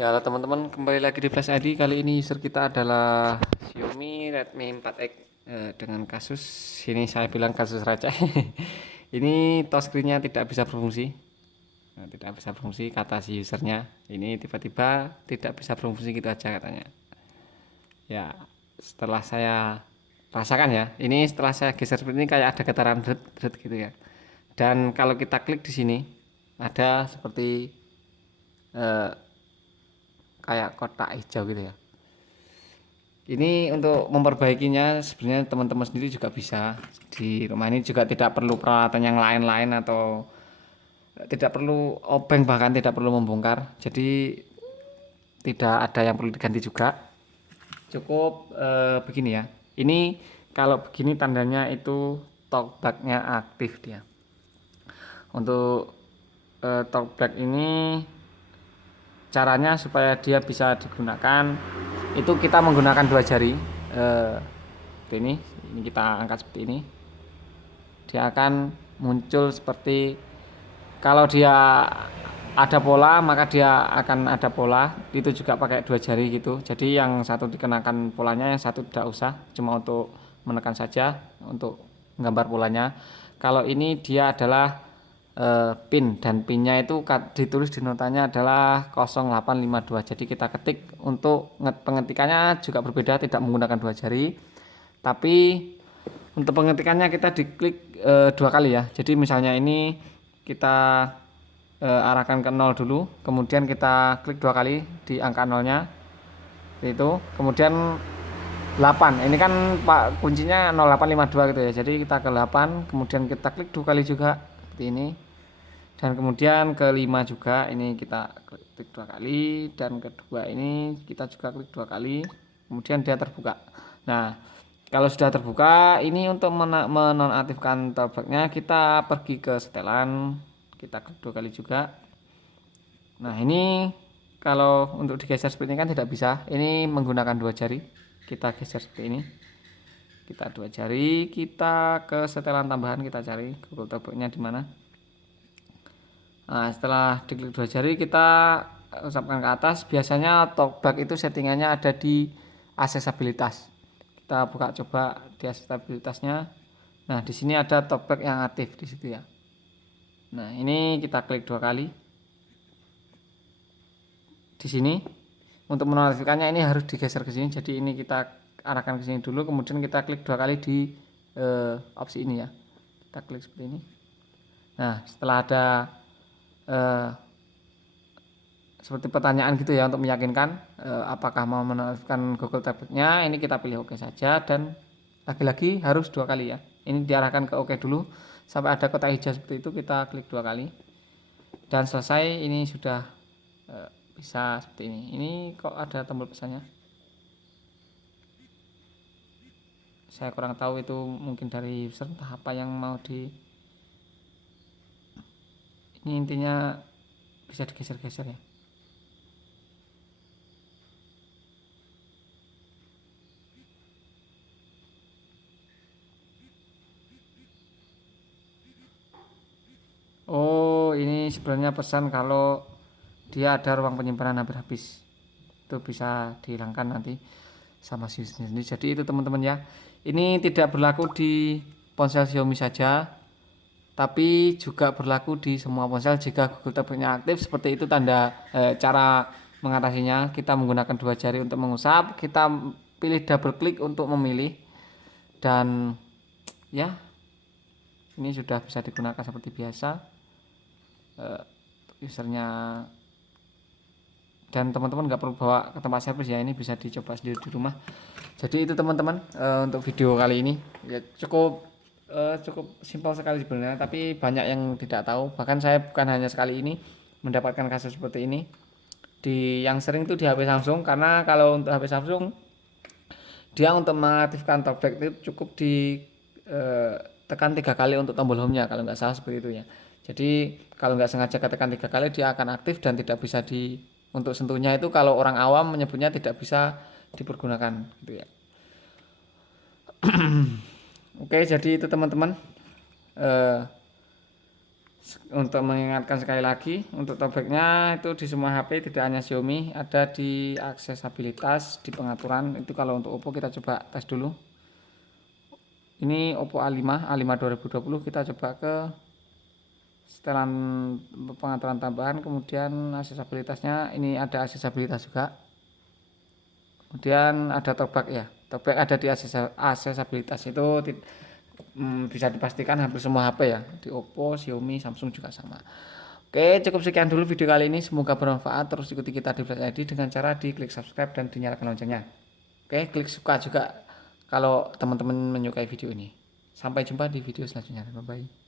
Ya, halo teman-teman, kembali lagi di Flash ID. Kali ini user kita adalah Xiaomi Redmi 4X dengan kasus ini saya bilang kasus receh. Ini touchscreen-nya tidak bisa berfungsi. Tidak bisa berfungsi kata si usernya. Ini tiba-tiba tidak bisa berfungsi gitu aja katanya. Ya, setelah saya rasakan ya, ini setelah saya geser seperti ini kayak ada getaran dret gitu ya. Dan kalau kita klik di sini ada seperti eh, kayak kotak hijau gitu ya. Ini untuk memperbaikinya sebenarnya teman-teman sendiri juga bisa. Di rumah ini juga tidak perlu peralatan yang lain-lain atau tidak perlu obeng, bahkan tidak perlu membongkar. Jadi tidak ada yang perlu diganti juga. Cukup begini ya. Ini kalau begini tandanya itu talkback-nya aktif dia. Untuk talkback ini caranya supaya dia bisa digunakan itu kita menggunakan dua jari seperti ini kita angkat seperti ini, dia akan muncul seperti kalau dia ada pola maka dia akan ada pola, itu juga pakai dua jari gitu. Jadi yang satu dikenakan polanya, yang satu tidak usah, cuma untuk menekan saja untuk menggambar polanya. Kalau ini dia adalah pin, dan pinnya itu ditulis di notanya adalah 0852. Jadi kita ketik, untuk pengetikannya juga berbeda, tidak menggunakan dua jari, tapi untuk pengetikannya kita diklik dua kali ya. Jadi misalnya ini kita arahkan ke 0 dulu, kemudian kita klik dua kali di angka 0-nya itu, kemudian 8, ini kan Pak kuncinya 0852 gitu ya. Jadi kita ke 8, kemudian kita klik dua kali juga seperti ini, dan kemudian ke 5 juga ini kita klik dua kali, dan kedua ini kita juga klik dua kali, kemudian dia terbuka. Nah, kalau sudah terbuka ini untuk menonaktifkan talkback-nya kita pergi ke setelan, kita klik dua kali juga. Nah, ini kalau untuk digeser seperti ini kan tidak bisa, ini menggunakan dua jari. Kita geser seperti ini, kita dua jari, kita ke setelan tambahan, kita cari Google talkback-nya di mana. Nah, setelah diklik dua jari kita usapkan ke atas. Biasanya talkback itu settingannya ada di aksesabilitas. Kita buka coba di aksesabilitasnya. Nah, di sini ada talkback yang aktif di situ ya. Nah, ini kita klik dua kali. Di sini untuk menonaktifkannya ini harus digeser ke sini. Jadi ini kita arahkan ke sini dulu, kemudian kita klik dua kali di opsi ini ya. Kita klik seperti ini. Nah, setelah ada seperti pertanyaan gitu ya untuk meyakinkan apakah mau menonaktifkan Google Tablet-nya, ini kita pilih oke saja, dan lagi-lagi harus dua kali ya. Ini diarahkan ke oke dulu sampai ada kotak hijau seperti itu, kita klik dua kali dan selesai. Ini sudah bisa seperti ini. Ini kok ada tombol pesannya, saya kurang tahu, itu mungkin dari user entah apa yang mau di ini. Intinya bisa digeser-geser ya. Oh, ini sebenarnya pesan kalau dia ada ruang penyimpanan hampir habis, itu bisa dihilangkan nanti sama si sendiri. Jadi itu teman-teman ya, ini tidak berlaku di ponsel Xiaomi saja, tapi juga berlaku di semua ponsel. Jika Google Tablet-nya aktif seperti itu tanda cara mengatasinya, kita menggunakan dua jari untuk mengusap, kita pilih double klik untuk memilih, dan ya ini sudah bisa digunakan seperti biasa usernya. Dan teman-teman nggak perlu bawa ke tempat servis ya, ini bisa dicoba sendiri di rumah. Jadi itu teman-teman untuk video kali ini ya, cukup simpel sekali sebenarnya, tapi banyak yang tidak tahu. Bahkan saya bukan hanya sekali ini mendapatkan kasus seperti ini, di yang sering itu di HP Samsung. Karena kalau untuk HP Samsung, dia untuk mengaktifkan talkback itu cukup di tekan 3 kali untuk tombol home nya kalau nggak salah seperti itu ya. Jadi kalau nggak sengaja ketekan 3 kali dia akan aktif dan tidak bisa untuk sentuhnya itu kalau orang awam menyebutnya tidak bisa dipergunakan gitu ya. Oke, jadi itu teman-teman Untuk mengingatkan sekali lagi, untuk talkbacknya itu di semua HP, tidak hanya Xiaomi, ada di aksesabilitas, di pengaturan. Itu kalau untuk Oppo kita coba tes dulu. Ini Oppo A5 2020, kita coba ke setelan pengaturan tambahan, kemudian aksesabilitasnya. Ini ada aksesabilitas juga, kemudian ada talkback ya. Talkback ada di aksesabilitas itu bisa dipastikan hampir semua HP ya, di Oppo, Xiaomi, Samsung juga sama. Oke, cukup sekian dulu video kali ini, semoga bermanfaat. Terus ikuti kita di Flash ID dengan cara diklik subscribe dan dinyalakan loncengnya. Oke, klik suka juga kalau teman-teman menyukai video ini. Sampai jumpa di video selanjutnya. Bye bye.